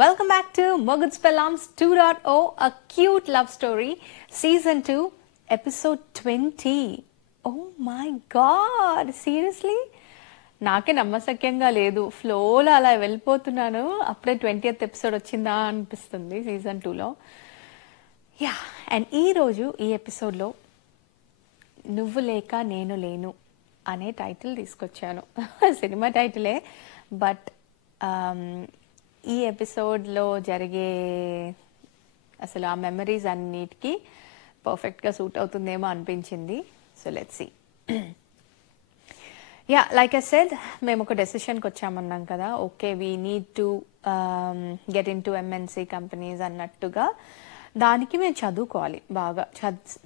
Welcome back to Mogud's Pelams 2.0, a cute love story, season 2, episode 20. Oh my god, seriously? నాకే నమ్మశక్యంగా లేదు, ఫ్లోలో అలా వెళ్ళిపోతున్నాను. అప్పుడే 20th ఎపిసోడ్ వచ్చిందా అనిపిస్తుంది సీజన్ 2లో. యా, అండ్ ఈరోజు ఈ ఎపిసోడ్లో నువ్వు లేక నేను లేను అనే టైటిల్ తీసుకొచ్చాను. సినిమా టైటిలే, బట్ ఈ ఎపిసోడ్లో జరిగే అసలు ఆ మెమరీస్ అన్నిటికీ పర్ఫెక్ట్గా సూట్ అవుతుందేమో అనిపించింది. So let's see. Ya, like I said, మేము ఒక డెసిషన్కి వచ్చామన్నాం కదా. Okay, we need to get into MNC companies అన్నట్టుగా. దానికి మేము చదువుకోవాలి బాగా.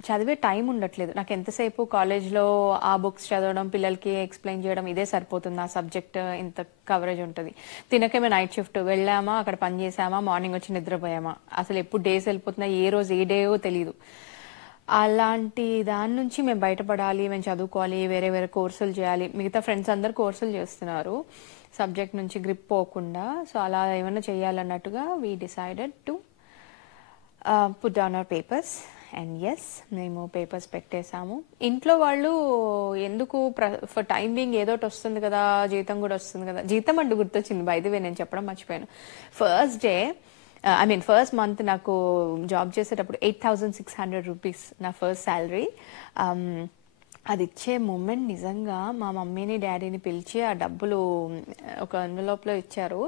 చదివే టైం ఉండట్లేదు నాకు. ఎంతసేపు కాలేజ్లో ఆ బుక్స్ చదవడం, పిల్లలకి ఎక్స్ప్లెయిన్ చేయడం, ఇదే సరిపోతుంది. ఆ సబ్జెక్ట్ ఇంత కవరేజ్ ఉంటుంది. తినకే మేము నైట్ షిఫ్ట్ వెళ్ళామా, అక్కడ పని చేసామా, మార్నింగ్ వచ్చి నిద్రపోయామా. అసలు ఎప్పుడు డేస్ వెళ్ళిపోతున్నా, ఏ రోజు ఏ డేయో తెలియదు. అలాంటి దాని నుంచి మేము బయటపడాలి, మేము చదువుకోవాలి, వేరే వేరే కోర్సులు చేయాలి. మిగతా ఫ్రెండ్స్ అందరు కోర్సులు చేస్తున్నారు సబ్జెక్ట్ నుంచి గ్రిప్ పోకుండా. సో అలా ఏమైనా చేయాలన్నట్టుగా we decided to put down our papers. And yes, మేము పేపర్స్ పెట్టేశాము. ఇంట్లో వాళ్ళు ఎందుకు ఫర్ టైం బీయింగ్ ఏదోటి వస్తుంది కదా, జీతం కూడా వస్తుంది కదా. జీతం అంటూ గుర్తొచ్చింది, బై ది వే నేను చెప్పడం మర్చిపోయాను. ఫస్ట్ మంత్ నాకు జాబ్ చేసేటప్పుడు 8,600 రూపీస్ నా ఫస్ట్ శాలరీ. అది ఇచ్చే మూమెంట్ నిజంగా మా మమ్మీని డాడీని పిలిచి ఆ డబ్బులు ఒక ఎన్వెలోప్లో ఇచ్చారు.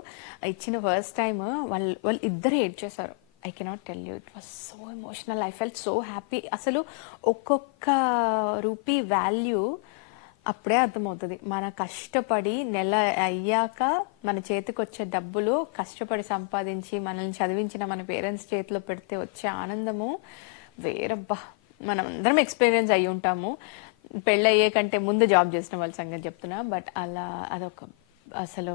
ఇచ్చిన ఫస్ట్ టైం వాళ్ళు ఇద్దరు ఏడ్చేశారు. I cannot tell you, it was so emotional. I felt so happy. అసలు ఒక్కొక్క రూపీ వాల్యూ అప్పుడే అర్థమవుతుంది. మన కష్టపడి నెల అయ్యాక మన చేతికి వచ్చే డబ్బులు కష్టపడి సంపాదించి మనల్ని చదివించిన మన పేరెంట్స్ చేతిలో పెడితే వచ్చే ఆనందము వేరబ్బా. మనం అందరం ఎక్స్పీరియన్స్ అయ్యి ఉంటాము. పెళ్ళయ్యే కంటే ముందు జాబ్ చేసిన వాళ్ళ సంగతి చెప్తున్నా. బట్ అలా అదొక అసలు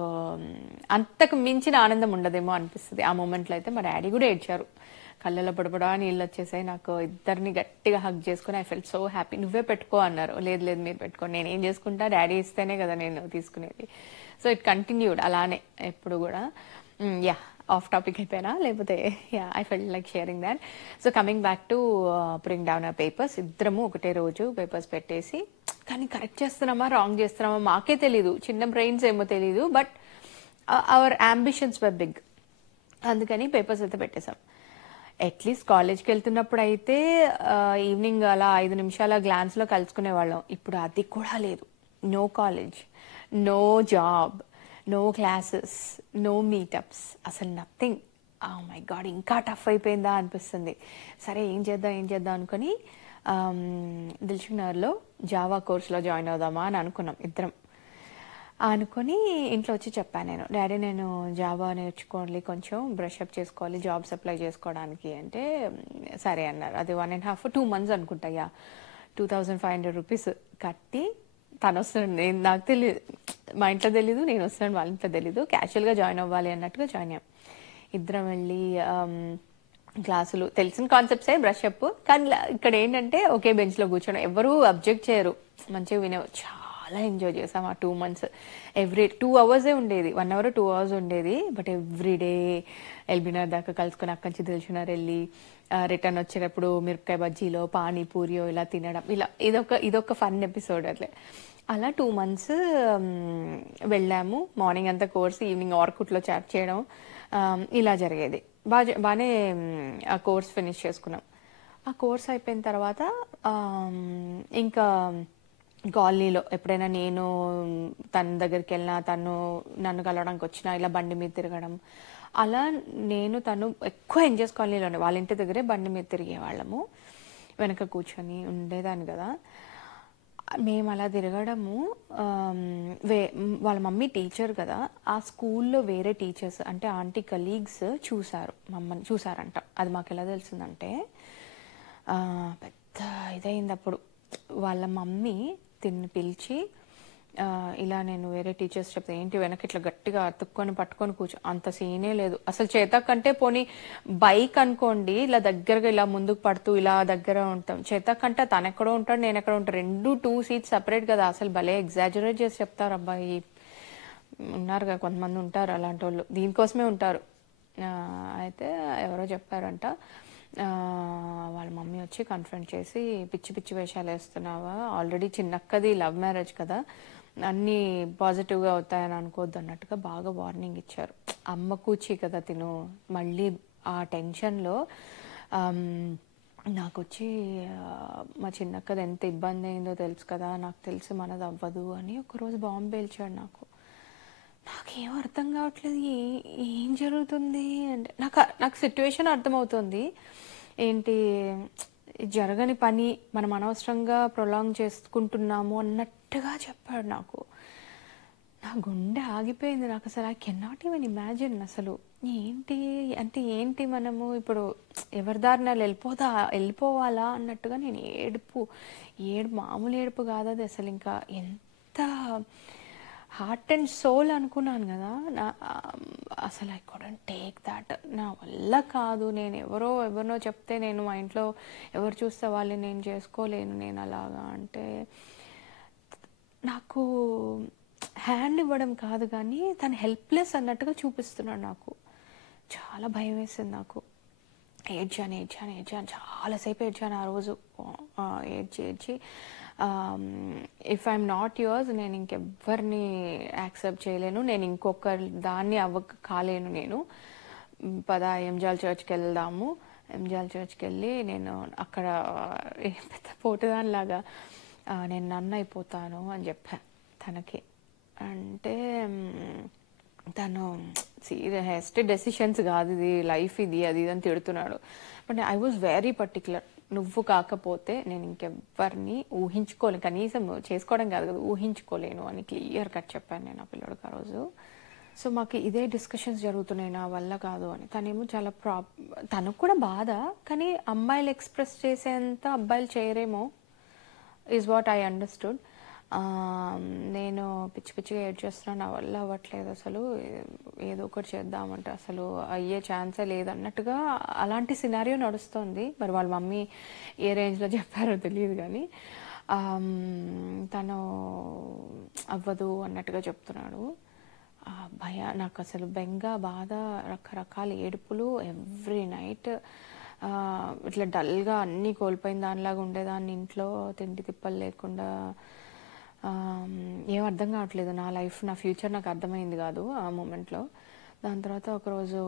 అంతకు మించిన ఆనందం ఉండదేమో అనిపిస్తుంది ఆ మూమెంట్లో. అయితే మా డాడీ కూడా ఏడ్చారు, కళ్ళలో పడపడా నీళ్ళు వచ్చేసాయి. నాకు ఇద్దరిని గట్టిగా హగ్ చేసుకుని ఐ ఫెల్ట్ సో హ్యాపీ. నువ్వే పెట్టుకో అన్నారు. లేదు లేదు మీరు పెట్టుకోండి, నేను ఏం చేసుకుంటా, డాడీ ఇస్తేనే కదా నేను తీసుకునేది. సో ఇట్ కంటిన్యూడ్ అలానే ఎప్పుడు కూడా. యా, ఆఫ్ టాపిక్ అయిపోయినా, లేకపోతే ya, I felt like sharing that. So coming back to putting down our papers. ఇద్దరము ఒకటే రోజు పేపర్స్ పెట్టేసి, కానీ కరెక్ట్ చేస్తున్నామా రాంగ్ చేస్తున్నామా మాకే తెలీదు. చిన్న బ్రెయిన్స్ ఏమో తెలీదు, but our ambitions were big. అందుకని పేపర్స్ అయితే పెట్టేశాం. అట్లీస్ట్ కాలేజ్కి వెళ్తున్నప్పుడు అయితే ఈవినింగ్ అలా 5 నిమిషాల గ్లాన్స్లో కలుసుకునే వాళ్ళం. ఇప్పుడు అది కూడా లేదు. No college, no job, no classes, no meetups, అసలు నథింగ్. మై గాడ్, ఇంకా టఫ్ అయిపోయిందా అనిపిస్తుంది. సరే ఏం చేద్దాం అనుకుని దిల్సుఖ్నగర్లో జావా కోర్స్లో జాయిన్ అవుదామా అని అనుకున్నాం ఇద్దరం. అనుకొని ఇంట్లో వచ్చి చెప్పాను నేను, డాడీ నేను జావా నేర్చుకోవాలి, కొంచెం బ్రషప్ చేసుకోవాలి జాబ్స్ అప్లై చేసుకోవడానికి అంటే సరే అన్నారు. అది 1.5-2 months అనుకుంటా. 2,500 రూపీస్ కట్టి తను వస్తున్నాడు, నాకు తెలియదు, మా ఇంట్లో తెలీదు, నేను వస్తున్నాను వాళ్ళ ఇంట్లో తెలీదు. క్యాషువల్గా జాయిన్ అవ్వాలి అన్నట్టుగా జాయిన్ అయ్యాం. ఇద్దరం వెళ్ళి క్లాసులు, తెలిసిన కాన్సెప్ట్సే బ్రషప్. కానీ ఇక్కడ ఏంటంటే ఒకే బెంచ్లో కూర్చోడం, ఎవరు అబ్జెక్ట్ చేయరు, మంచిగా వినేవారు. చాలా ఎంజాయ్ చేసాం ఆ 2 months. ఎవ్రీ 2 hours ఉండేది, 1 hour 2 hours ఉండేది. బట్ ఎవ్రీడే ఎల్బీనగర్ దాకా కలుసుకొని అక్కడి నుంచి దిల్సుఖ్నగర్ వెళ్ళి రిటర్న్ వచ్చేటప్పుడు మిరపకాయ బజ్జీలో పానీపూరియో ఇలా తినడం, ఇలా ఇదొక ఫన్ ఎపిసోడ్. అలా 2 months వెళ్ళాము. మార్నింగ్ అంతా కోర్స్, ఈవినింగ్ ఆర్కుట్లో చాట్ చేయడం, ఇలా జరిగేది. బాగానే ఆ కోర్స్ ఫినిష్ చేసుకున్నాం. ఆ కోర్స్ అయిపోయిన తర్వాత ఇంకా కాలనీలో ఎప్పుడైనా నేను తన దగ్గరికి వెళ్ళినా, తను నన్ను కలవడానికి వచ్చినా, ఇలా బండి మీద తిరగడం, అలా నేను తను ఎక్కువ ఎంజాయ్ కాలనీలోనే, వాళ్ళ ఇంటి దగ్గరే బండి మీద తిరిగేవాళ్ళము. వెనక కూర్చొని ఉండేదాన్ని కదా. మేము అలా తిరగడము. వాళ్ళ మమ్మీ టీచర్ కదా, ఆ స్కూల్లో వేరే టీచర్స్ అంటే ఆంటీ కలీగ్స్ మమ్మల్ని చూసారంట. అది మాకు ఎలా తెలిసిందంటే పెద్ద ఇదైంది అప్పుడు. వాళ్ళ మమ్మీ తిన్ని పిలిచి ఇలా నేను వేరే టీచర్స్ చెప్తే, ఏంటి వెనక ఇట్లా గట్టిగా అతుక్కొని పట్టుకొని కూర్చో, అంత సీనే లేదు అసలు. చేతకంటే పోనీ బైక్ అనుకోండి, ఇలా దగ్గరగా ఇలా ముందుకు పడుతూ ఇలా దగ్గర ఉంటాం. చేతకంటే తను ఎక్కడో ఉంటాడు, నేను ఎక్కడ ఉంటాడు, 2 seats సపరేట్ కదా. అసలు భలే ఎగ్జాజరేట్ చేసి చెప్తారు. అబ్బాయి ఉన్నారు కదా, కొంతమంది ఉంటారు అలాంటి వాళ్ళు, దీనికోసమే ఉంటారు. అయితే ఎవరో చెప్పారంట, వాళ్ళ మమ్మీ వచ్చి కన్ఫ్రంట్ చేసి, పిచ్చి పిచ్చి వేషాలు వేస్తున్నావా, ఆల్రెడీ చిన్నక్కది లవ్ మ్యారేజ్ కదా, అన్నీ పాజిటివ్గా అవుతాయని అనుకోవద్దు అన్నట్టుగా బాగా వార్నింగ్ ఇచ్చారు. అమ్మ కూచి కదా తిను, మళ్ళీ ఆ టెన్షన్లో నాకొచ్చి మా చిన్నక్కది ఎంత ఇబ్బంది అయిందో తెలుసు కదా, నాకు తెలిసి మనది అవ్వదు అని ఒకరోజు బాంబు పేల్చాడు నాకు. నాకేం అర్థం కావట్లేదు, ఏం జరుగుతుంది అంటే, నాకు సిట్యువేషన్ అర్థమవుతుంది, ఏంటి జరగని పని మనం అనవసరంగా ప్రొలాంగ్ చేసుకుంటున్నాము అన్నట్టుగా చెప్పాడు నాకు. నా గుండె ఆగిపోయింది. నాకు అసలు ఐ కెనాట్ ఈవెన్ ఇమాజిన్ అసలు ఏంటి అంటే, ఏంటి మనము ఇప్పుడు ఎవరి దారిన వెళ్ళిపోవాలా అన్నట్టుగా నేను మామూలు ఏడుపు కాదు అది. అసలు ఇంకా ఎంత హార్ట్ అండ్ సోల్ అనుకున్నాను కదా, అసలు ఐ కుడెంట్ టేక్ దాట్. నా వల్ల కాదు, నేను ఎవరినో చెప్తే నేను మా ఇంట్లో ఎవరు చూస్తే వాళ్ళని నేను చేసుకోలేను, నేను అలాగా అంటే. నాకు హ్యాండ్ ఇవ్వడం కాదు కానీ తను హెల్ప్లెస్ అన్నట్టుగా చూపిస్తున్నాడు. నాకు చాలా భయం వేసింది. నాకు ఏడ్చాను, చాలాసేపు ఏడ్చాను ఆ రోజు. ఏడ్చి ఇఫ్ ఐఎమ్ నాట్ యువర్స్, నేను ఇంకెవ్వరిని యాక్సెప్ట్ చేయలేను, నేను ఇంకొకరి దాన్ని కాలేను, నేను పద ఎంజాల్ చర్చ్కి వెళ్దాము. ఎంజాల్ చర్చ్కి వెళ్ళి నేను అక్కడ పెద్ద పోటుదానిలాగా నేను నన్ను అయిపోతాను అని చెప్పాను తనకి. అంటే తను హెస్ట్ డెసిషన్స్ కాదు ఇది, లైఫ్ ఇది, అది అని తిడుతున్నాడు. But I was very particular, నువ్వు కాకపోతే నేను ఇంకెవ్వరిని ఊహించుకోలేను, కనీసం చేసుకోవడం కాదు కదా ఊహించుకోలేను అని క్లియర్ కట్ చెప్పాను నేను ఆ పిల్లడికి ఆ రోజు. సో మాకు ఇదే డిస్కషన్స్ జరుగుతున్నాయి, నా వల్ల కాదు అని. తనేమో చాలా తనకు కూడా బాధ, కానీ అమ్మాయిలు ఎక్స్ప్రెస్ చేసేంత అబ్బాయిలు చేయరేమో ఈజ్ వాట్ ఐ అండర్స్టూడ్. నేను పిచ్చి పిచ్చిగా ఏడ్ చేస్తున్నాను, నా వల్ల అవ్వట్లేదు, అసలు ఏదో ఒకటి చేద్దామంటే అసలు అయ్యే ఛాన్సే లేదన్నట్టుగా అలాంటి సినారియో నడుస్తుంది. మరి వాళ్ళ మమ్మీ ఏ రేంజ్లో చెప్పారో తెలియదు కానీ తను అవ్వదు అన్నట్టుగా చెప్తున్నాడు. నాకు అసలు బెంగ, బాధ, రకరకాల ఏడుపులు ఎవ్రీ నైట్. ఇట్లా డల్గా అన్నీ కోల్పోయిన దానిలాగా ఉండేదాన్ని ఇంట్లో, తిండి తిప్పలు లేకుండా. ఏం అర్థం కావట్లేదు, నా లైఫ్, నా ఫ్యూచర్ నాకు అర్థమైంది కాదు ఆ మూమెంట్లో. దాని తర్వాత ఒకరోజు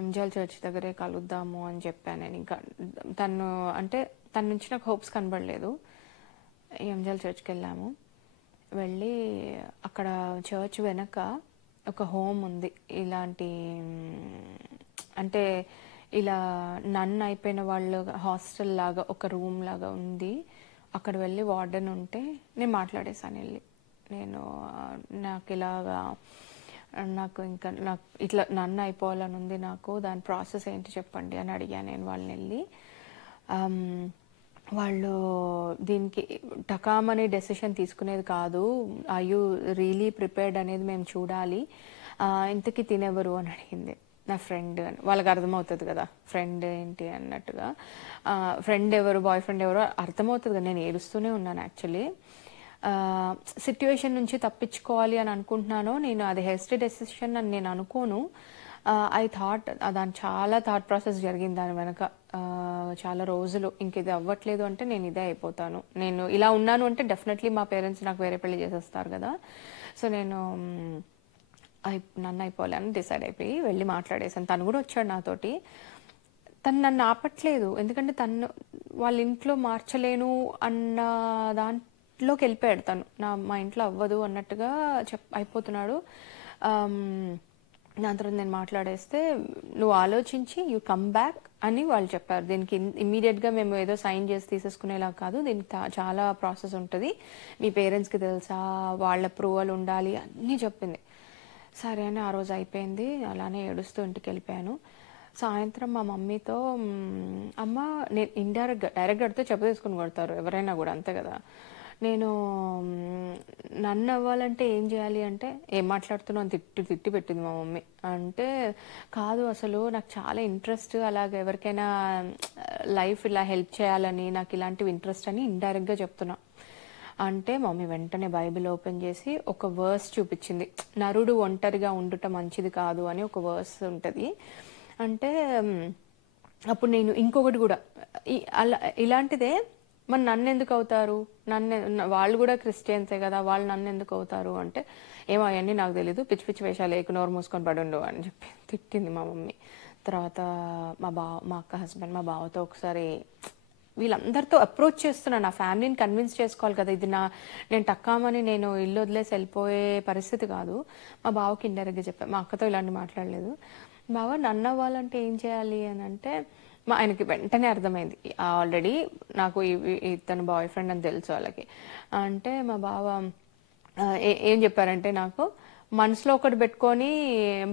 ఎంజాల్ చర్చ్ దగ్గరే కలుద్దాము అని చెప్పాను నేను. ఇంకా తన నుంచి నాకు హోప్స్ కనబడలేదు. ఎంజాల్ చర్చ్కి వెళ్ళాము. వెళ్ళి అక్కడ చర్చ్ వెనక ఒక హోమ్ ఉంది, ఇలాంటి అంటే ఇలా నన్ను అయిపోయిన వాళ్ళు హాస్టల్ లాగా ఒక రూమ్ లాగా ఉంది. అక్కడ వెళ్ళి వార్డెన్ ఉంటే నేను మాట్లాడేసాను వెళ్ళి, నాకు ఇట్లా నన్ను అయిపోవాలని ఉంది, నాకు దాని ప్రాసెస్ ఏంటి చెప్పండి అని అడిగాను నేను వాళ్ళని వెళ్ళి. వాళ్ళు దీనికి టకామని డెసిషన్ తీసుకునేది కాదు, ఆర్ యూ రియలీ ప్రిపేర్డ్ అనేది మేము చూడాలి, ఇంతకీ తినేవరు అని అడిగింది. నా ఫ్రెండ్ అని. వాళ్ళకి అర్థమవుతుంది కదా ఫ్రెండ్ ఏంటి అన్నట్టుగా. ఫ్రెండ్ ఎవరు, బాయ్ ఫ్రెండ్ ఎవరో అర్థమవుతుంది కదా. నేను ఏడుస్తూనే ఉన్నాను యాక్చువల్లీ. సిట్యుయేషన్ నుంచి తప్పించుకోవాలి అని అనుకుంటున్నాను నేను, అది హెస్ట్ డెసిషన్ అని నేను అనుకోను. ఐ థాట్ దాని చాలా థాట్ ప్రాసెస్ జరిగింది దాని వెనక చాలా రోజులు. ఇంక ఇది అవ్వట్లేదు అంటే నేను ఇదే అయిపోతాను, నేను ఇలా ఉన్నాను అంటే డెఫినెట్లీ మా పేరెంట్స్ నాకు వేరే పెళ్లి చేసేస్తారు కదా. సో నేను నన్ను అయిపోవాలి అని డిసైడ్ అయిపోయి వెళ్ళి మాట్లాడేసాను. తను కూడా వచ్చాడు నాతోటి. తను నన్ను ఆపట్లేదు, ఎందుకంటే వాళ్ళ ఇంట్లో మార్చలేను అన్న దాంట్లోకి వెళ్ళిపోయాడు తను. మా ఇంట్లో అవ్వదు అన్నట్టుగా అయిపోతున్నాడు. దాని తర్వాత నేను మాట్లాడేస్తే, నువ్వు ఆలోచించి యూ కమ్ బ్యాక్ అని వాళ్ళు చెప్పారు. దీనికి ఇమ్మీడియట్గా మేము ఏదో సైన్ చేసి తీసేసుకునేలా కాదు, దీనికి చాలా ప్రాసెస్ ఉంటుంది, మీ పేరెంట్స్కి తెలుసా, వాళ్ళ అప్రూవల్ ఉండాలి అన్నీ చెప్పింది. సరే అని ఆ రోజు అయిపోయింది. అలానే ఏడుస్తూ ఇంటికి వెళ్ళిపోయాను. సాయంత్రం మా మమ్మీతో, అమ్మ నేను డైరెక్ట్గా అడితే చెప్పు తీసుకుని కొడతారు ఎవరైనా కూడా, అంతే కదా. నేను నన్ను అవ్వాలంటే ఏం చేయాలి అంటే, ఏం మాట్లాడుతున్నావు అని తిట్టి పెట్టింది మా మమ్మీ. అంటే కాదు, అసలు నాకు చాలా ఇంట్రెస్ట్, అలాగే ఎవరికైనా లైఫ్ ఇలా హెల్ప్ చేయాలని, నాకు ఇలాంటివి ఇంట్రెస్ట్ అని ఇండైరెక్ట్గా చెప్తున్నా. అంటే మమ్మీ వెంటనే బైబిల్ ఓపెన్ చేసి ఒక వర్స్ చూపించింది. నరుడు ఒంటరిగా ఉండుట మంచిది కాదు అని ఒక వర్స్ ఉంటుంది. అంటే అప్పుడు నేను ఇంకొకటి కూడా అలా ఇలాంటిదే మరి నన్ను ఎందుకు అవుతారు, వాళ్ళు కూడా క్రిస్టియన్సే కదా, వాళ్ళు నన్ను ఎందుకు అవుతారు అంటే ఏమో అవన్నీ నాకు తెలీదు, పిచ్చి పిచ్చి వేషాలు ఏకు నోరు మూసుకొని పడుండు అని చెప్పి తిట్టింది మా మమ్మీ. తర్వాత మా అక్క హస్బెండ్ మా బావతో ఒకసారి వీళ్ళందరితో అప్రోచ్ చేస్తున్నాను, నా ఫ్యామిలీని కన్విన్స్ చేసుకోవాలి కదా, ఇది నేను టక్కామని నేను ఇల్లు వదిలేసి వెళ్ళిపోయే పరిస్థితి కాదు. మా బావకి ఇండైరెక్ట్గా చెప్పాను, మా అక్కతో ఇలాంటి మాట్లాడలేదు. బావ నన్ను అవ్వాలంటే ఏం చేయాలి అని అంటే ఆయనకి వెంటనే అర్థమైంది ఆల్రెడీ నాకు ఇతను బాయ్ ఫ్రెండ్ అని తెలుసు వాళ్ళకి. అంటే మా బావ ఏం చెప్పారంటే నాకు మనసులో ఒకటి పెట్టుకొని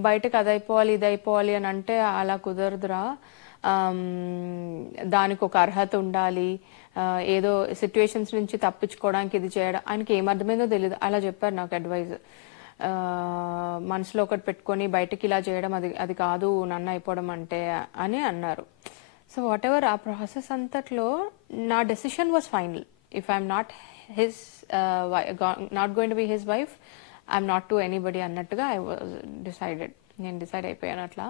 బయటకు అది అయిపోవాలి ఇది అయిపోవాలి అని అంటే అలా కుదరదురా, దానికి ఒక అర్హత ఉండాలి, ఏదో సిచ్యువేషన్స్ నుంచి తప్పించుకోవడానికి ఇది చేయడం. ఆయనకి ఏమర్థమైందో తెలియదు, అలా చెప్పారు నాకు అడ్వైజ్. మనసులో ఒకటి పెట్టుకొని బయటకి ఇలా చేయడం అది కాదు నన్ను అయిపోవడం అంటే అని అన్నారు. సో వాట్ ఎవర్ ఆ ప్రాసెస్ అంతట్లో నా decision was final. If I'm not he's not going to be his wife, I'm not to anybody అన్నట్టుగా ఐ వాజ్ డిసైడెడ్. నేను డిసైడ్ అయిపోయాను అట్లా.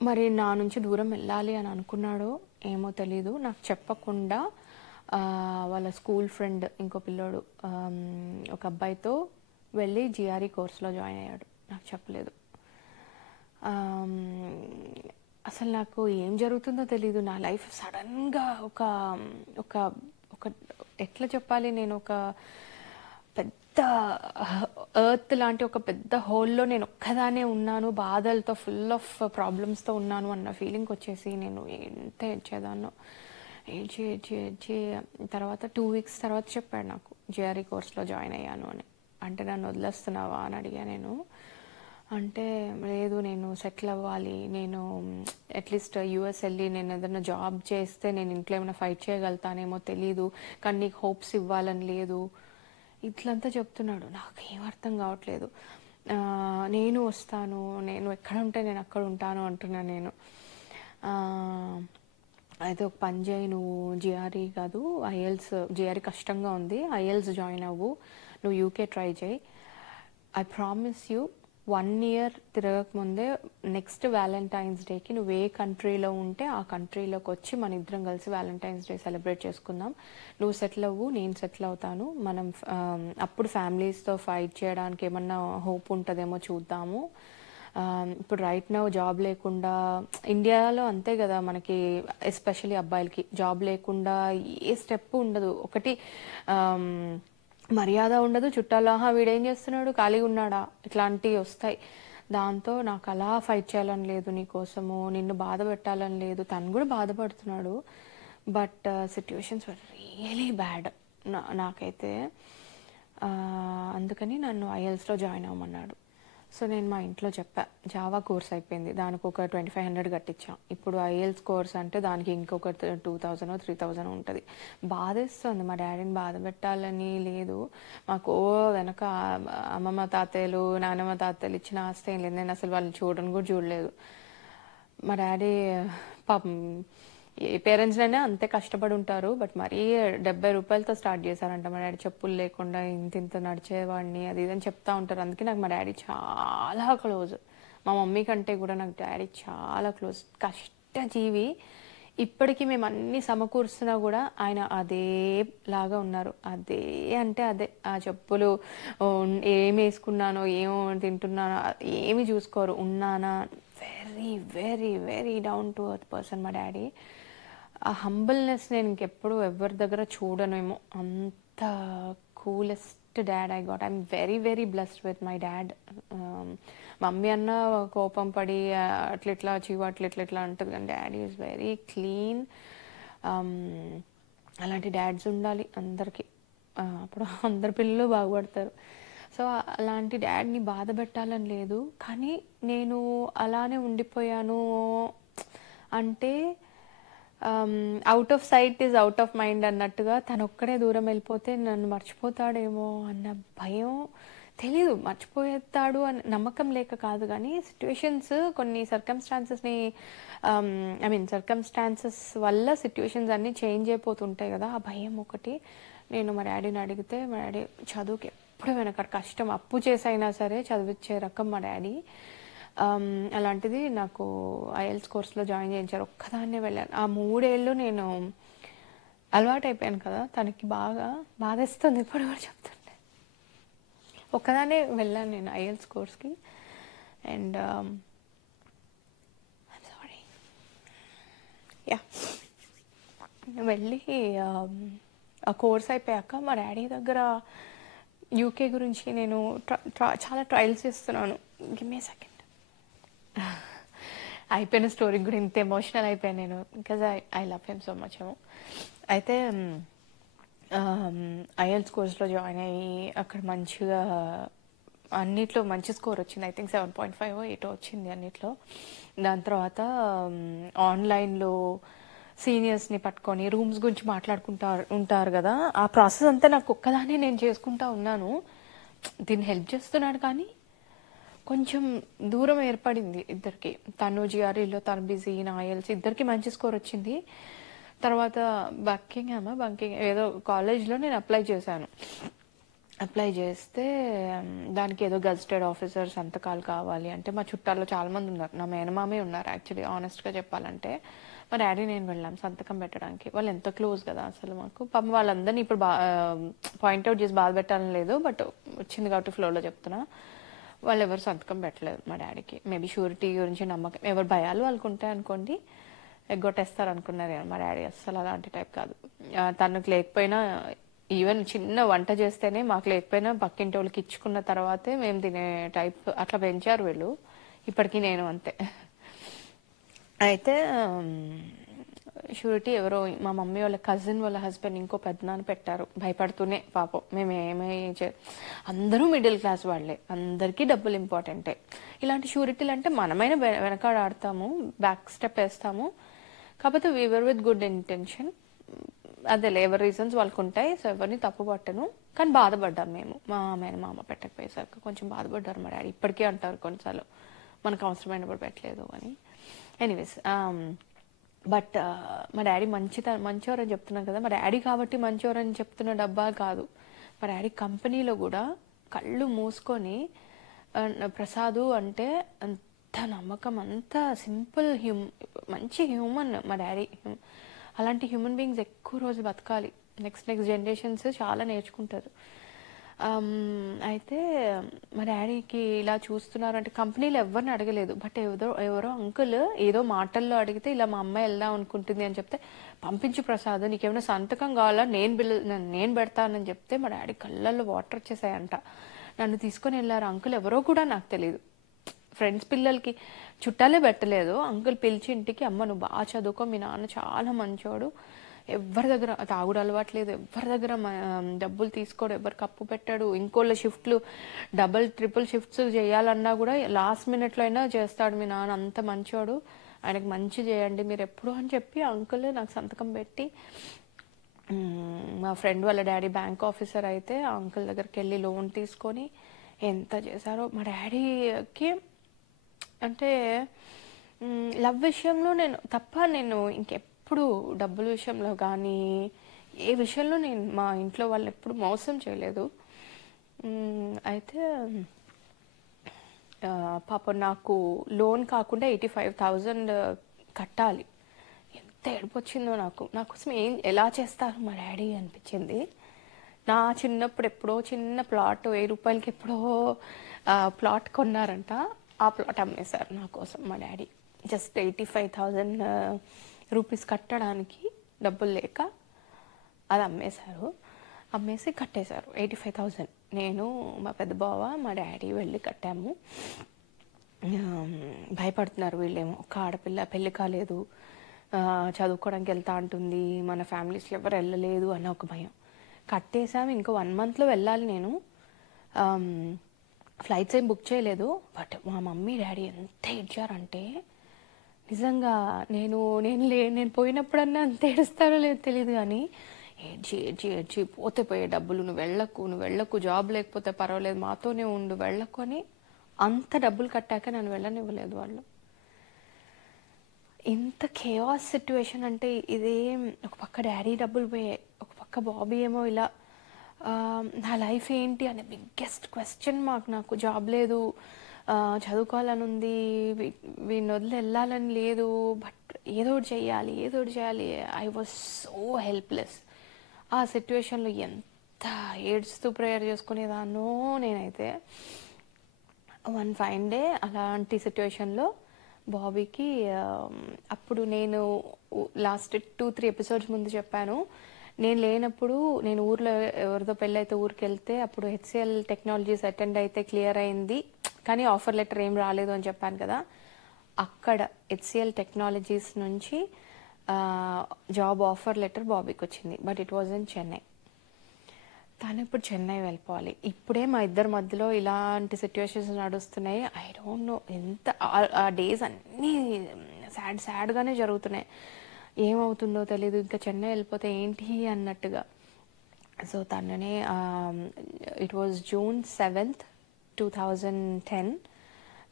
మరి నా నుంచి దూరం వెళ్ళాలి అని అనుకున్నాడో ఏమో తెలీదు, నాకు చెప్పకుండా వాళ్ళ స్కూల్ ఫ్రెండ్ ఇంకో పిల్లోడు ఒక అబ్బాయితో వెళ్ళి జిఆర్ఈ కోర్స్లో జాయిన్ అయ్యాడు, నాకు చెప్పలేదు. అసలు నాకు ఏం జరుగుతుందో తెలీదు, నా లైఫ్ సడన్గా ఒక ఒక ఒక ఎట్లా చెప్పాలి, నేను ఒక పెద్ద ఎర్త్ లాంటి ఒక పెద్ద హోల్లో నేను ఒక్కదానే ఉన్నాను, బాధలతో ఫుల్ ఆఫ్ ప్రాబ్లమ్స్తో ఉన్నాను అన్న ఫీలింగ్ వచ్చేసి నేను ఎంత ఏడ్చేదాన్నో. ఏడ్చి తర్వాత 2 weeks తర్వాత చెప్పాడు నాకు జిఆర్ఈ కోర్స్లో జాయిన్ అయ్యాను అని. అంటే నన్ను వదిలేస్తున్నావా అని అడిగా నేను. అంటే లేదు, నేను సెటిల్ అవ్వాలి, నేను అట్లీస్ట్ యూఎస్ వెళ్ళి నేను ఏదైనా జాబ్ చేస్తే నేను ఇంట్లో ఏమైనా ఫైట్ చేయగలుగుతానేమో తెలీదు, కానీ నీకు హోప్స్ ఇవ్వాలని లేదు, ఇట్లంతా చెప్తున్నాడు. నాకేం అర్థం కావట్లేదు. నేను వస్తాను, నేను ఎక్కడ ఉంటే నేను అక్కడ ఉంటాను అంటున్నాను నేను. అయితే ఒక పని చేయి, నువ్వు జిఆర్ఈ కాదు ఐఎల్స్, జిఆర్ఈ కష్టంగా ఉంది, ఐఎల్స్ జాయిన్ అవ్వు, నువ్వు యూకే ట్రై చేయి, ఐ ప్రామిస్ యూ 1 year తిరగకముందే నెక్స్ట్ వ్యాలంటైన్స్ డేకి నువ్వు ఏ కంట్రీలో ఉంటే ఆ కంట్రీలోకి వచ్చి మన ఇద్దరం కలిసి వ్యాలంటైన్స్ డే సెలబ్రేట్ చేసుకుందాం, నువ్వు సెటిల్ అవ్వు నేను సెటిల్ అవుతాను, మనం అప్పుడు ఫ్యామిలీస్తో ఫైట్ చేయడానికి ఏమన్నా హోప్ ఉంటుందేమో చూద్దాము. ఇప్పుడు రైట్ నౌ జాబ్ లేకుండా ఇండియాలో అంతే కదా మనకి, ఎస్పెషల్లీ అబ్బాయిలకి జాబ్ లేకుండా ఏ స్టెప్ ఉండదు, ఒకటి మర్యాద ఉండదు, చుట్టాలు వీడేం చేస్తున్నాడు ఖాళీగా ఉన్నాడా ఇట్లాంటివి వస్తాయి. దాంతో నాకు అలా ఫైట్ చేయాలని లేదు, నీకోసము నిన్ను బాధ పెట్టాలని లేదు, తను కూడా బాధపడుతున్నాడు, but situations were really bad నాకైతే. అందుకని నన్ను ఐఎల్స్లో జాయిన్ అవ్వమన్నాడు. సో నేను మా ఇంట్లో చెప్పా, జావా కోర్స్ అయిపోయింది, దానికి ఒక 2500 కట్టించాం, ఇప్పుడు ఐఎల్స్ కోర్స్ అంటే దానికి ఇంకొక 2000 3000 ఉంటుంది. బాధేస్తుంది, మా డాడీని బాధ పెట్టాలని లేదు, మాకు వెనక అమ్మమ్మ తాతయ్యలు నాన్నమ్మ తాతయ్యలు ఇచ్చిన ఆస్తి ఏం లేదు, నేను అసలు వాళ్ళని చూడని కూడా చూడలేదు. మా డాడీ పాపం ఏ పేరెంట్స్నైనా అంతే కష్టపడి ఉంటారు, బట్ మరీ 70 రూపాయలతో స్టార్ట్ చేశారంట. మా డాడీ చెప్పులు లేకుండా ఇంత నడిచేవాడిని అది ఇదని చెప్తా ఉంటారు. అందుకే నాకు మా డాడీ చాలా క్లోజ్, మా మమ్మీ కంటే కూడా నాకు డాడీ చాలా క్లోజ్, కష్టజీవి. ఇప్పటికీ మేము అన్ని సమకూరుస్తున్నా కూడా ఆయన అదే లాగా ఉన్నారు, అదే అంటే అదే. ఆ చెప్పులు ఏమి వేసుకున్నానో ఏమో తింటున్నానో ఏమి చూసుకోరు, ఉన్నానా. Very very very down to earth person మా డాడీ. ఆ హంబల్నెస్ నేను ఇంకెప్పుడు ఎవరి దగ్గర చూడనేమో, అంత coolest dad I got. I'm very very blessed with my dad. Mummy అన్న కోపం పడి అట్లా చీవ అట్లా అంటుంది, కానీ డాడీ ఈజ్ వెరీ క్లీన్. అలాంటి డాడ్స్ ఉండాలి అందరికీ, అప్పుడు అందరి పిల్లలు బాగుపడతారు. సో అలాంటి డాడ్ని బాధ పెట్టాలని లేదు, కానీ నేను అలానే ఉండిపోయాను అంటే out of sight is out of mind అన్నట్టుగా, తను ఒక్కడే దూరం వెళ్ళిపోతే నన్ను మర్చిపోతాడేమో అన్న భయం. తెలీదు మర్చిపోతాడు అని నమ్మకం లేక కాదు, కానీ సిట్యుయేషన్స్ కొన్ని సర్కమ్స్టాన్సెస్ని సర్కమ్స్టాన్సెస్ వల్ల సిట్యుయేషన్స్ అన్నీ చేంజ్ అయిపోతుంటాయి కదా, ఆ భయం ఒకటి. నేను మా డాడీని అడిగితే మా డాడీ చదువుకి ఎప్పుడు వెనకాడు, కష్టం అప్పు చేసైనా సరే చదివించే రకం మా డాడీ. అలాంటిది నాకు ఐఎల్స్ కోర్స్లో జాయిన్ చేయించారు. ఒక్కదాన్నే వెళ్ళాను. ఆ 3 ఏళ్ళు నేను అలవాటైపోయాను కదా, తనకి బాగా బాధేస్తుంది ఇప్పుడు కూడా చెప్తుంటే. ఒక్కదాన్నే వెళ్ళాను నేను ఐఎల్స్ కోర్స్కి. అండ్ సారీ, యా, వెళ్ళి ఆ కోర్స్ అయిపోయాక మా డాడీ దగ్గర యూకే గురించి నేను చాలా ట్రయల్స్ చేస్తున్నాను. Give me second. అయిపోయిన స్టోరీ కూడా ఇంత ఎమోషనల్ అయిపోయాను నేను, because I love him so much ఏమో. అయితే ఐఎల్స్ కోర్స్లో జాయిన్ అయ్యి అక్కడ మంచిగా అన్నిట్లో మంచి స్కోర్ వచ్చింది. ఐ థింక్ 7.5 8 వచ్చింది అన్నిట్లో. దాని తర్వాత ఆన్లైన్లో సీనియర్స్ని పట్టుకొని రూమ్స్ గురించి ఉంటారు కదా, ఆ ప్రాసెస్ అంతా నాకు ఒక్కదానే నేను చేసుకుంటా ఉన్నాను. దీన్ని హెల్ప్ చేస్తున్నాడు కానీ కొంచెం దూరం ఏర్పడింది ఇద్దరికి. తను జిఆర్ఈలో తను బిజీ, నా ఐఎల్స్ ఇద్దరికి మంచి స్కోర్ వచ్చింది. తర్వాత బంకింగ్ ఏదో కాలేజ్లో నేను అప్లై చేశాను. అప్లై చేస్తే దానికి ఏదో గజిటెడ్ ఆఫీసర్ సంతకాలు కావాలి అంటే, మా చుట్టాల్లో చాలామంది ఉన్నారు, నా మేనమామే ఉన్నారు యాక్చువల్లీ ఆనెస్ట్గా చెప్పాలంటే. మా డాడీ నేను వెళ్ళాం సంతకం పెట్టడానికి. వాళ్ళు ఎంత క్లోజ్ కదా అసలు మాకు. పాపం వాళ్ళందరినీ ఇప్పుడు పాయింట్అవుట్ చేసి బాధ పెట్టాలని లేదు, బట్ వచ్చింది కాబట్టి ఫ్లోలో చెప్తున్నా. వాళ్ళు ఎవరు సంతకం పెట్టలేదు మా డాడీకి. మేబీ షూరిటీ గురించి నమ్మకం, ఎవరు భయాలు వాళ్ళకు ఉంటాయి అనుకోండి, ఎగ్గొట్టేస్తారు అనుకున్నారు. మా డాడీ అస్సలు అలాంటి టైప్ కాదు. తనకు లేకపోయినా, ఈవెన్ చిన్న వంట చేస్తేనే మాకు లేకపోయినా పక్కింటి వాళ్ళకి ఇచ్చుకున్న తర్వాతే మేము తినే టైప్, అట్లా పెంచారు వీళ్ళు. ఇప్పటికీ నేను అంతే. అయితే షూరిటీ ఎవరో మా మమ్మీ వాళ్ళ కజిన్ వాళ్ళ హస్బెండ్ ఇంకో పెద్దనాన్న పెట్టారు, భయపడుతూనే. పాపం మేము అందరూ మిడిల్ క్లాస్ వాళ్ళే, అందరికీ డబ్బులు ఇంపార్టెంటే. ఇలాంటి షూరిటీలు అంటే మనమైనా వెనకాడ ఆడతాము, బ్యాక్ స్టెప్ వేస్తాము. కాకపోతే వీవర్ విత్ గుడ్ ఇంటెన్షన్. అదేలే, ఎవరి రీజన్స్ వాళ్ళకు ఉంటాయి, సో ఎవరిని తప్పు పట్టను. కానీ బాధపడ్డాం మేము. మా అమ్మ పెట్టకపోయేసరికి కొంచెం బాధపడ్డారు మా డాడీ. ఇప్పటికీ అంటారు కొన్నిసార్లు, మనకు అవసరమైనప్పుడు పెట్టలేదు అని. ఎనీవేస్, బట్ మా డాడీ మంచివారని చెప్తున్నాను కదా, మా డాడీ కాబట్టి మంచివారని చెప్తున్న డబ్బా కాదు. మా డాడీ కంపెనీలో కూడా కళ్ళు మూసుకొని ప్రసాదు అంటే అంత నమ్మకం, అంత సింపుల్ మంచి హ్యూమన్ మా డాడీ. అలాంటి హ్యూమన్ బీయింగ్స్ ఎక్కువ రోజులు బతకాలి, నెక్స్ట్ జనరేషన్స్ చాలా నేర్చుకుంటారు. అయితే మా డాడీకి ఇలా చూస్తున్నారు అంటే కంపెనీలో ఎవరిని అడగలేదు, బట్ ఎవరో అంకుల్ ఏదో మాటల్లో అడిగితే ఇలా మా అమ్మాయి వెళ్దాం అనుకుంటుంది అని చెప్తే, పంపించు ప్రసాద్, నీకేమైనా సంతకం కావాలా, నేను పెడతానని చెప్తే మా డాడీ కళ్ళల్లో వాటర్ వచ్చేసాయంట. నన్ను తీసుకొని వెళ్ళారు. అంకుల్ ఎవరో కూడా నాకు తెలియదు, ఫ్రెండ్స్ పిల్లలకి చుట్టాలే పెట్టలేదు. అంకుల్ పిలిచి ఇంటికి, అమ్మ నువ్వు బాగా చదువుకో, మీ నాన్న చాలా మంచోడు, ఎవరి దగ్గర తాగుడు అలవాట్లేదు, ఎవరి దగ్గర డబ్బులు తీసుకోడు, ఎవరికి అప్పు పెట్టాడు, ఇంకోళ్ళ షిఫ్ట్లు డబుల్ ట్రిపుల్ షిఫ్ట్స్ చేయాలన్నా కూడా లాస్ట్ మినిట్లో అయినా చేస్తాడు మీ నాన్న, అంత మంచోడు, ఆయనకు మంచి చేయండి మీరు ఎప్పుడు అని చెప్పి అంకుల్ నాకు సంతకం పెట్టి, మా ఫ్రెండ్ వాళ్ళ డాడీ బ్యాంక్ ఆఫీసర్ అయితే ఆ అంకుల్ దగ్గరికి వెళ్ళి లోన్ తీసుకొని ఎంత చేశారో. మా డాడీకి అంటే లవ్ విషయంలో నేను ఇంకెప్పుడు డబ్బుల విషయంలో కానీ ఏ విషయంలో నేను మా ఇంట్లో వాళ్ళు ఎప్పుడు మోసం చేయలేదు. అయితే పాపం నాకు లోన్ కాకుండా 85,000 కట్టాలి. ఎంత ఏడుపు వచ్చిందో నాకు. నా కోసం ఎలా చేస్తారు మా డాడీ అనిపించింది. నా చిన్నప్పుడు ఎప్పుడో చిన్న ప్లాట్ 1000 రూపాయలకి ఎప్పుడో ప్లాట్ కొన్నారంట. ఆ ప్లాట్ అమ్మేశారు నా కోసం మా డాడీ. జస్ట్ 85,000 రూపీస్ కట్టడానికి డబ్బులు లేక అది అమ్మేశారు. అమ్మేసి కట్టేశారు 85,000. నేను మా పెద్ద బావ మా డాడీ వెళ్ళి కట్టాము. భయపడుతున్నారు వీళ్ళేమో, ఒక ఆడపిల్ల పెళ్ళి కాలేదు, చదువుకోవడానికి వెళ్తా అంటుంది, మన ఫ్యామిలీస్లో ఎవరు వెళ్ళలేదు అన్న ఒక భయం. కట్టేసాము. ఇంకో 1 monthలో వెళ్ళాలి నేను. ఫ్లైట్స్ ఏం బుక్ చేయలేదు. బట్ మా మమ్మీ డాడీ ఎంత ఏడ్చారంటే నిజంగా నేను పోయినప్పుడన్నా అంత ఏడుస్తారో లేదో తెలియదు కానీ ఏడ్చి పోయే డబ్బులు, నువ్వు వెళ్ళకు, జాబ్ లేకపోతే పర్వాలేదు మాతోనే ఉండు, వెళ్ళకు అని అంత డబ్బులు కట్టాక నన్ను వెళ్ళనివ్వలేదు వాళ్ళు. ఇంత కేయాస్ సిచ్యువేషన్ అంటే ఇదే. ఒక పక్క డాడీ డబ్బులు పోయాయి, ఒక పక్క బాబీ ఏమో ఇలా. నా లైఫ్ ఏంటి అనే బిగ్గెస్ట్ క్వశ్చన్ మార్క్ నాకు. జాబ్ లేదు, చదువుకోవాలని ఉంది, వీడిని వదిలి వెళ్ళాలని లేదు, బట్ ఏదో ఒకటి చేయాలి, ఏదో ఒకటి చేయాలి. I was so helpless. ఆ సిచ్యువేషన్లో ఎంత ఏడ్స్తూ ప్రేయర్ చేసుకునేదాన్నో నేనైతే. వన్ ఫైన్ డే అలాంటి సిచ్యువేషన్లో బాబీకి అప్పుడు నేను లాస్ట్ 2-3 ఎపిసోడ్స్ ముందు చెప్పాను, నేను లేనప్పుడు నేను ఊర్లో ఎవరితో పెళ్ళైతే ఊరికి వెళ్తే అప్పుడు హెచ్సిఎల్ టెక్నాలజీస్ అటెండ్ అయితే క్లియర్ అయింది, కానీ ఆఫర్ లెటర్ ఏం రాలేదు అని చెప్పాను కదా. అక్కడ హెచ్సిఎల్ టెక్నాలజీస్ నుంచి జాబ్ ఆఫర్ లెటర్ బాబీకి వచ్చింది, but it was in Chennai. తను ఇప్పుడు చెన్నై వెళ్ళిపోవాలి. ఇప్పుడే మా ఇద్దరి మధ్యలో ఇలాంటి సిచ్యువేషన్స్ నడుస్తున్నాయి. ఐ డోంట్ నో ఎంత ఆ డేస్ అన్నీ సాడ్గానే జరుగుతున్నాయి. ఏమవుతుందో తెలీదు, ఇంకా చెన్నై వెళ్ళిపోతే ఏంటి అన్నట్టుగా. సో తననే ఇట్ వాజ్ June 7th, 2010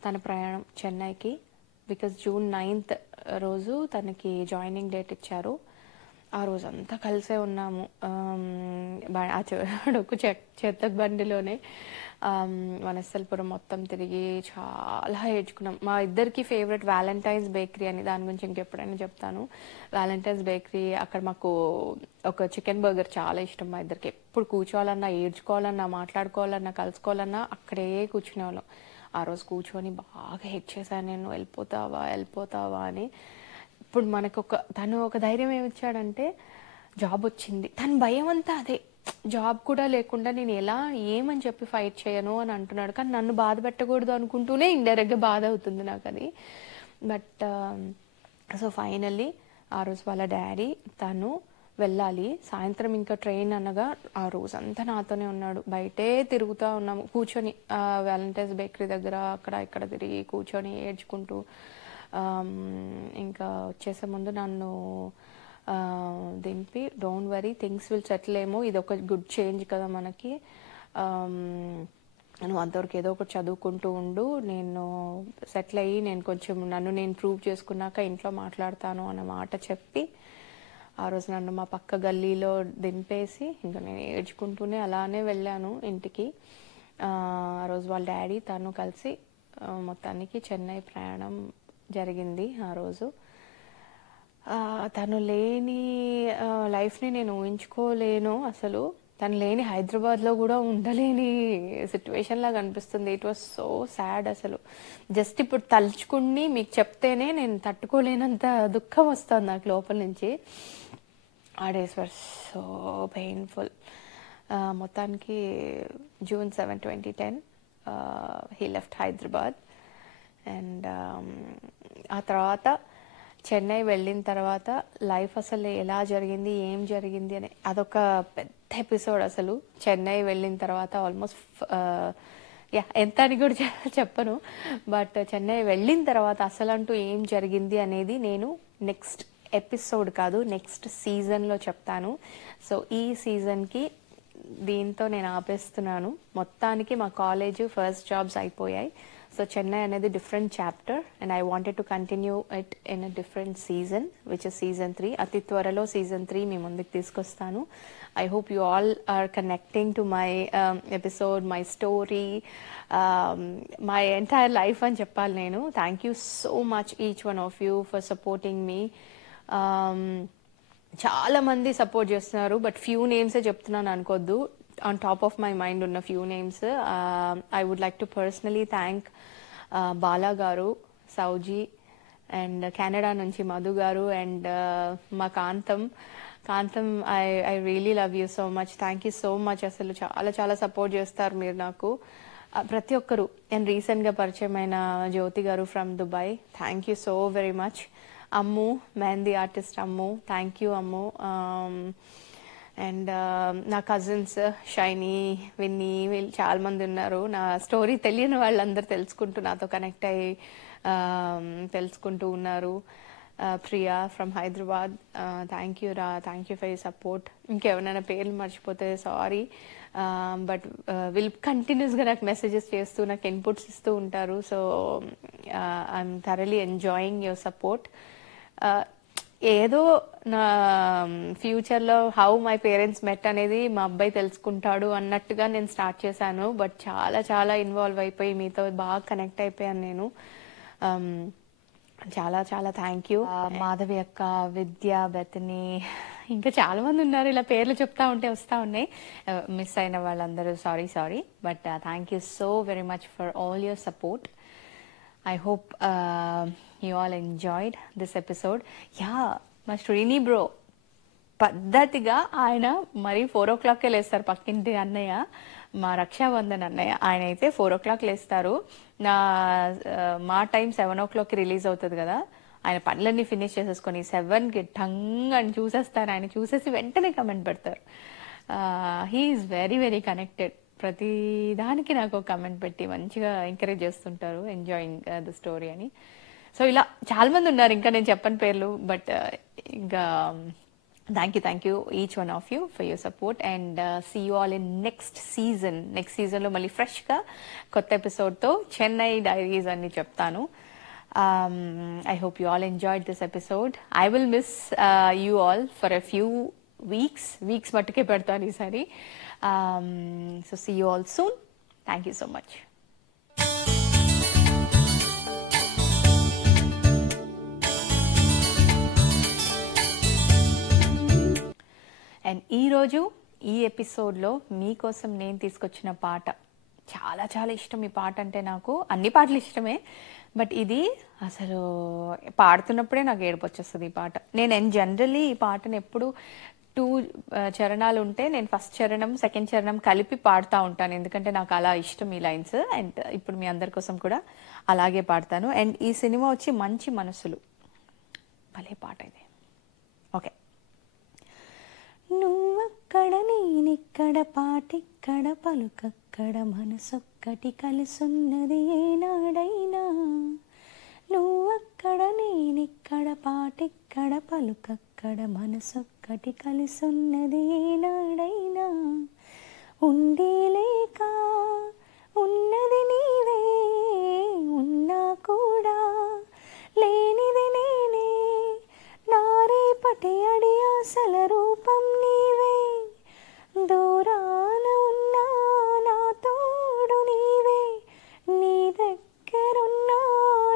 తన ప్రయాణం చెన్నైకి. బికాజ్ June 9th రోజు తనకి జాయినింగ్ డేట్ ఇచ్చారు. ఆ రోజు అంతా కలిసే ఉన్నాము. ఆ చెడుకు చెత్త బండిలోనే వనస్థలపురం మొత్తం తిరిగి చాలా ఏడ్చుకున్నాం. మా ఇద్దరికి ఫేవరెట్ వ్యాలంటైన్స్ బేకరీ అని, దాని గురించి ఇంకెప్పుడైనా చెప్తాను. వ్యాలంటైన్స్ బేకరీ అక్కడ మాకు ఒక చికెన్ బర్గర్ చాలా ఇష్టం. మా ఇద్దరికి ఎప్పుడు కూర్చోవాలన్నా, ఏడ్చుకోవాలన్నా, మాట్లాడుకోవాలన్నా, కలుసుకోవాలన్నా అక్కడే కూర్చునేవాళ్ళం. ఆ రోజు కూర్చొని బాగా హెడ్ చేశాను నేను, వెళ్ళిపోతావా అని. ఇప్పుడు తను ఒక ధైర్యం ఏమిచ్చాడంటే, జాబ్ వచ్చింది, తన భయం అంతా అదే, జాబ్ కూడా లేకుండా నేను ఏమని చెప్పి ఫైట్ చేయను అని అంటున్నాడు. కానీ నన్ను బాధ పెట్టకూడదు అనుకుంటూనే ఇండైరెక్ట్గా బాధ అవుతుంది నాకు అది. బట్ సో ఫైనల్లీ ఆ రోజు వాళ్ళ డాడీ తను వెళ్ళాలి, సాయంత్రం ఇంకా ట్రైన్ అనగా ఆ రోజంతా నాతోనే ఉన్నాడు. బయటే తిరుగుతూ ఉన్నాము కూర్చొని, వ్యాలంటైన్స్ బేకరీ దగ్గర అక్కడ ఇక్కడ తిరిగి కూర్చొని ఏడ్చుకుంటూ. ఇంకా వచ్చేసే ముందు నన్ను దింపి, don't worry, things will settle ఏమో, ఇది ఒక గుడ్ చేంజ్ కదా మనకి, నువ్వు అంతవరకు ఏదో ఒకటి చదువుకుంటూ ఉండు, నేను సెటిల్ అయ్యి నేను కొంచెం నన్ను నేను ప్రూవ్ చేసుకున్నాక ఇంట్లో మాట్లాడతాను అన్న మాట చెప్పి ఆ రోజు నన్ను మా పక్క గల్లీలో దింపేసి ఇంకా నేను ఏడ్చుకుంటూనే అలానే వెళ్ళాను ఇంటికి. ఆ రోజు వాళ్ళ డాడీ తను కలిసి మొత్తానికి చెన్నై ప్రయాణం జరిగింది. ఆ రోజు తను లేని లైఫ్ని నేను ఊహించుకోలేను అసలు. తను లేని హైదరాబాద్లో కూడా ఉండలేని సిచ్యువేషన్ లాగా అనిపిస్తుంది. ఇట్ వాజ్ సో సాడ్ అసలు. జస్ట్ ఇప్పుడు తలుచుకుని మీకు చెప్తేనే నేను తట్టుకోలేనంత దుఃఖం వస్తుంది నాకు లోపల నుంచి. ఆ డేస్ వర్ సో పెయిన్ఫుల్. మొత్తానికి June 7, 2010 he left Hyderabad. And ఆ తర్వాత చెన్నై వెళ్ళిన తర్వాత లైఫ్ అసలు ఎలా జరిగింది, ఏం జరిగింది అని అదొక పెద్ద ఎపిసోడ్ అసలు. చెన్నై వెళ్ళిన తర్వాత ఆల్మోస్ట్ ఎంత అని కూడా చెప్పను, బట్ చెన్నై వెళ్ళిన తర్వాత అసలు అంటూ ఏం జరిగింది అనేది నేను నెక్స్ట్ ఎపిసోడ్ కాదు, నెక్స్ట్ సీజన్లో చెప్తాను. సో ఈ సీజన్కి దీంతో నేను ఆపేస్తున్నాను. మొత్తానికి మా కాలేజ్ ఫస్ట్ జాబ్స్ అయిపోయాయి. సో చెన్నై అనేది different chapter and I wanted to continue it in a different season which is season 3. అతి త్వరలో season 3 మీ ముందుకు తీసుకొస్తాను. I hope you all are connecting to my episode, my story, my entire life అని చెప్పాలి నేను. Thank you so much each one of you for supporting me. చాలా మంది సపోర్ట్ చేస్తున్నారు, బట్ ఫ్యూ నేమ్సే చెప్తున్నాను అనుకోద్దు. On top of my mind ఉన్న few names. I would like to personally thank Bala garu, Souji, and Canada నుంచి మధు గారు, అండ్ మా Kantham. I really love you so much. Thank you so much. అసలు చాలా చాలా సపోర్ట్ చేస్తారు మీరు నాకు, ప్రతి ఒక్కరు. అండ్ రీసెంట్గా పరిచయమైన జ్యోతి గారు from Dubai, thank you so very much. Ammu, mehndi artist Ammu, thank you Ammu. And నా కజిన్స్ షైనీ, విన్నీ, వీళ్ళు చాలా మంది ఉన్నారు. నా స్టోరీ తెలియని వాళ్ళందరూ తెలుసుకుంటూ నాతో కనెక్ట్ అయ్యి తెలుసుకుంటూ ఉన్నారు. Priya from Hyderabad, thank you రా, thank you for you support. ఇంకెవరైనా పేర్లు మర్చిపోతే సారీ, బట్ వీళ్ళు కంటిన్యూస్గా నాకు మెసేజెస్ చేస్తూ నాకు ఇన్పుట్స్ ఇస్తూ ఉంటారు. So I'm thoroughly enjoying your support. ఏదో నా ఫ్యూచర్లో హౌ మై పేరెంట్స్ మెట్ అనేది మా అబ్బాయి తెలుసుకుంటాడు అన్నట్టుగా నేను స్టార్ట్ చేశాను. బట్ చాలా చాలా ఇన్వాల్వ్ అయిపోయి మీతో బాగా కనెక్ట్ అయిపోయాను నేను. చాలా చాలా థ్యాంక్ యూ. మాధవి అక్క, విద్య, బెతని, ఇంకా చాలా మంది ఉన్నారు. ఇలా పేర్లు చెప్తా ఉంటే వస్తూ ఉన్నాయి. మిస్ అయిన వాళ్ళందరూ sorry. But thank you so very much for all your support. I hope you all enjoyed this episode. Yeah, మా శ్రీని బ్రో పద్ధతిగా ఆయన మరి 4 o'clockకే లేస్తారు. పక్కింటి అన్నయ్య, మా రక్షాబంధన్ అన్నయ్య, ఆయన అయితే 4 o'clock లేస్తారు. మా టైం 7 o'clockకి రిలీజ్ అవుతుంది కదా, ఆయన పనులన్నీ ఫినిష్ చేసేసుకొని 7కి టంగ్ అని చూసేస్తారు. ఆయన చూసేసి వెంటనే కమెంట్ పెడతారు. He is very very connected. ప్రతి దానికి నాకు కమెంట్ పెట్టి మంచిగా ఎంకరేజ్ చేస్తుంటారు, ఎంజాయింగ్ ద స్టోరీ అని. సో ఇలా చాలా మంది ఉన్నారు, ఇంకా నేను చెప్పని పేర్లు. బట్ ఇంకా thank you each one of you for your support. And see you all in next సీజన్లో మళ్ళీ ఫ్రెష్గా కొత్త ఎపిసోడ్తో చెన్నై డైరీస్ అన్ని చెప్తాను. I hope you all enjoyed this episode. I will miss you all for a few weeks మట్టుకే పెడతాను ఈసారి. So see you all soon. Thank you so much. And ఈరోజు ఈ ఎపిసోడ్లో మీకోసం నేను తీసుకొచ్చిన పాట చాలా చాలా ఇష్టం. ఈ పాట అంటే నాకు అన్ని పాటలు ఇష్టమే, బట్ ఇది అసలు పాడుతున్నప్పుడే నాకు ఏడుపు వచ్చేస్తుంది ఈ పాట. నేను జనరల్లీ ఈ పాటను ఎప్పుడు 2 చరణాలు ఉంటే నేను ఫస్ట్ చరణం సెకండ్ చరణం కలిపి పాడుతూ ఉంటాను, ఎందుకంటే నాకు అలా ఇష్టం ఈ లైన్స్. అండ్ ఇప్పుడు మీ అందరి కోసం కూడా అలాగే పాడతాను. అండ్ ఈ సినిమా వచ్చి మంచి మనసులు, భలే పాట ఇది. ఓకే. నువ్వక్కడ నేనిక్కడ పాటిక్కడ పలుకక్కడ మనసొక్కటి కలిసున్నది ఏనాడైనా. నువ్వక్కడ నేనిక్కడ పాటిక్కడ పలుకక్కడ మనసొక్కటి కలిసున్నది ఏనాడైనా. ఉండి లేక ఉన్నది నీవే, ఉన్నా కూడా లేనిది నేనే. నా రేపటి అడి ఆశల రూపం నీవే, దూరాన ఉన్నా నా తోడు నీవే. నీ దగ్గరున్నా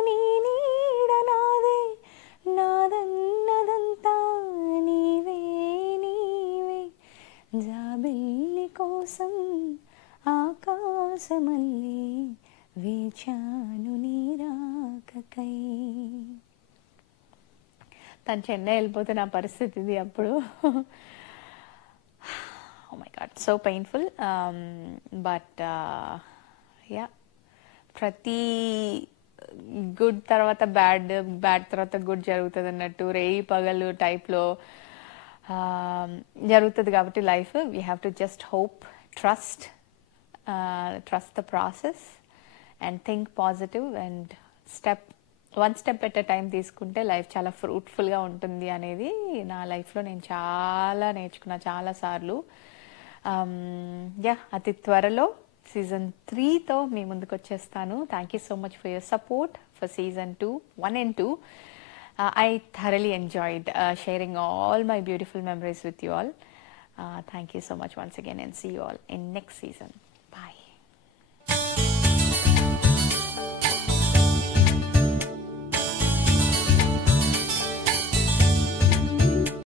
నీ నీడ నాదే, నాదన్నదంతా నీవే. జాబిల్లి కోసం ఆకాశమల్లే వేచాను నీ రాకకై. తను చెన్నై వెళ్ళిపోతే నా పరిస్థితి ఇది అప్పుడు. Oh my God, so painful. But yeah, ప్రతి గుడ్ తర్వాత బ్యాడ్ తర్వాత గుడ్ జరుగుతుంది అన్నట్టు రేయి పగలు టైప్లో జరుగుతుంది కాబట్టి life. We have to just hope, trust the process and think positive and one step at a time తీసుకుంటే లైఫ్ చాలా ఫ్రూట్ఫుల్గా ఉంటుంది అనేది నా లైఫ్లో నేను చాలా నేర్చుకున్నా చాలాసార్లు. అతి త్వరలో సీజన్ 3తో మీ ముందుకు వచ్చేస్తాను. Thank you so much for your support for season 1 and 2. I thoroughly enjoyed sharing all my beautiful memories with you all. Thank you so much once again, and see you all in next season.